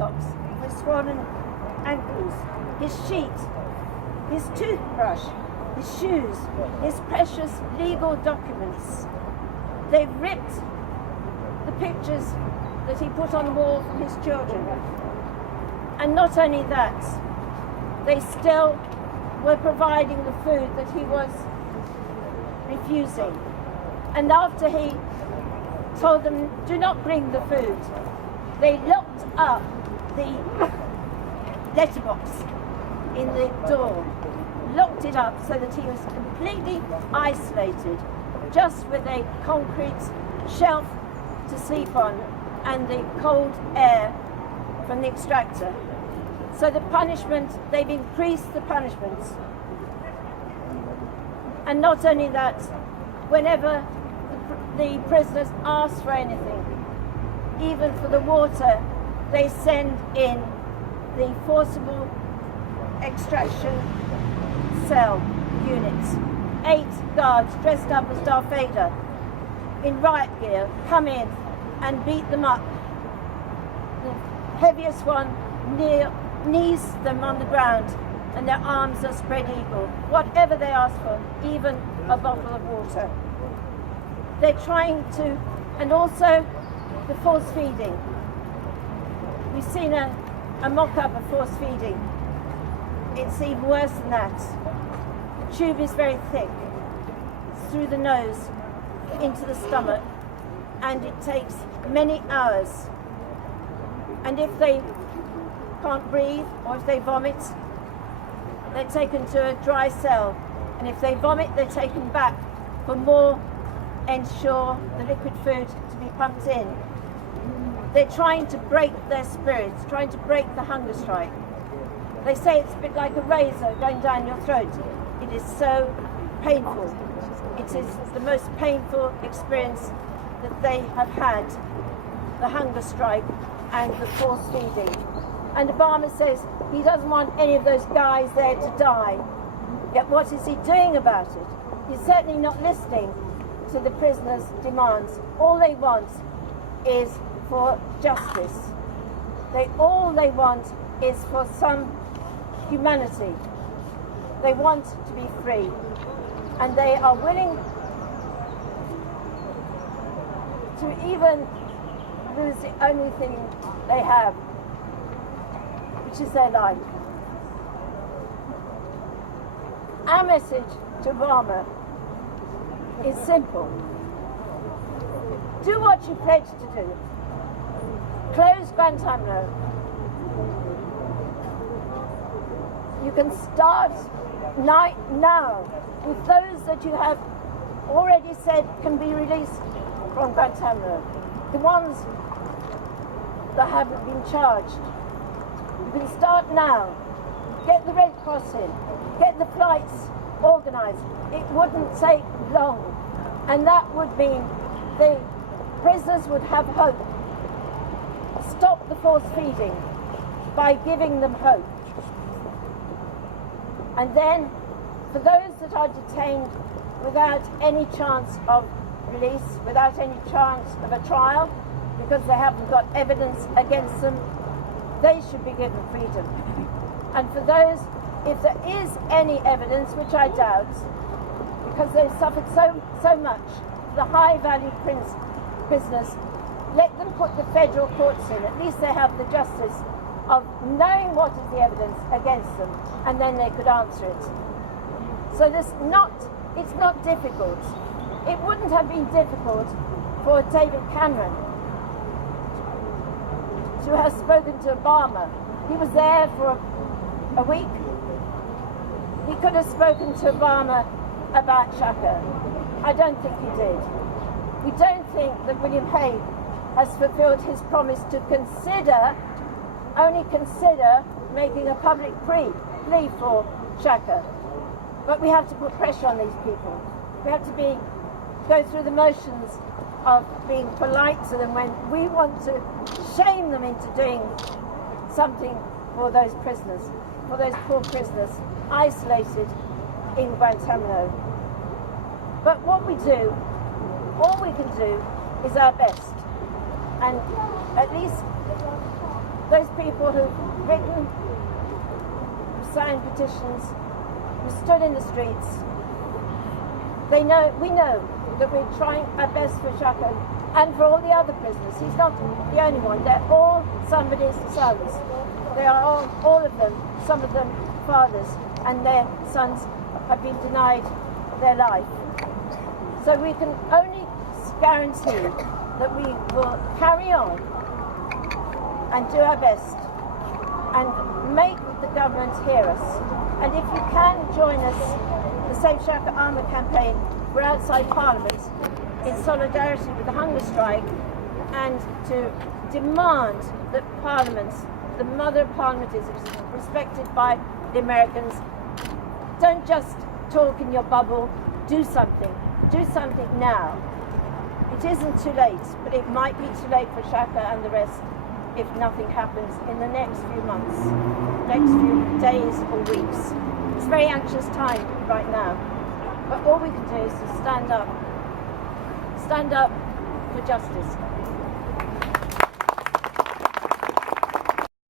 buttocks, with swollen ankles, his sheet, his toothbrush, his shoes, his precious legal documents. They've ripped the pictures that he put on the wall from his children. And not only that, they still were providing the food that he was refusing. And after he told them, do not bring the food, they locked up the letterbox in the door, locked it up so that he was completely isolated, just with a concrete shelf to sleep on and the cold air from the extractor. So the punishment, they've increased the punishments. And not only that, whenever the prisoners ask for anything, even for the water, they send in the forcible extraction cell units. 8 guards dressed up as Darth Vader in riot gear come in and beat them up. The heaviest one knees them on the ground and their arms are spread eagle. Whatever they ask for, even a bottle of water. They're trying to, and also the force feeding. We've seen a mock-up of force feeding. It's even worse than that. The tube is very thick. It's through the nose, into the stomach, and it takes many hours. And if they can't breathe, or if they vomit, they're taken to a dry cell. And if they vomit, they're taken back for more, ensure the liquid food to be pumped in. They're trying to break their spirits, trying to break the hunger strike. They say it's a bit like a razor going down your throat. It is so painful. It is the most painful experience that they have had, the hunger strike and the force feeding. And Obama says he doesn't want any of those guys there to die. Yet what is he doing about it? He's certainly not listening to the prisoners' demands. All they want is for justice. All they want is for some humanity. They want to be free. And they are willing to even lose the only thing they have, which is their life. Our message to Obama is simple. Do what you pledged to do. Close Guantánamo. You can start now with those that you have already said can be released from Guantánamo. The ones that haven't been charged. You can start now. Get the Red Cross in. Get the flights organised. It wouldn't take long. And that would mean the prisoners would have hope. Stop the force feeding by giving them hope. And then, for those that are detained without any chance of release, without any chance of a trial, because they haven't got evidence against them, they should be given freedom. And for those, if there is any evidence, which I doubt, because they've suffered so much, the high-value prisoners, let them put the federal courts in. At least they have the justice of knowing what is the evidence against them, and then they could answer it. So it's not difficult. It wouldn't have been difficult for David Cameron to have spoken to Obama. He was there for a week. He could have spoken to Obama about Shaka. I don't think he did. We don't think that William Hague has fulfilled his promise to only consider making a public plea for Shaka. But we have to put pressure on these people. We have to go through the motions of being polite to them when we want to shame them into doing something for those prisoners, for those poor prisoners isolated in Guantanamo. But what we do, all we can do is our best. And at least those people people who've written, who've signed petitions, who stood in the streets. We know that we're trying our best for Shaka and for all the other prisoners. He's not the only one. They're all somebody's sons. They are all of them, some of them fathers, and their sons have been denied their life. So we can only guarantee that we will carry on and do our best and make the government hear us. And if you can join us, the Save Shaker Aamer Campaign, we're outside Parliament in solidarity with the hunger strike and to demand that Parliament, the mother of Parliament, is respected by the Americans. Don't just talk in your bubble, do something. Do something now. It isn't too late, but it might be too late for Shaka and the rest if nothing happens in the next few months, next few days or weeks. It's a very anxious time right now, but all we can do is to stand up for justice.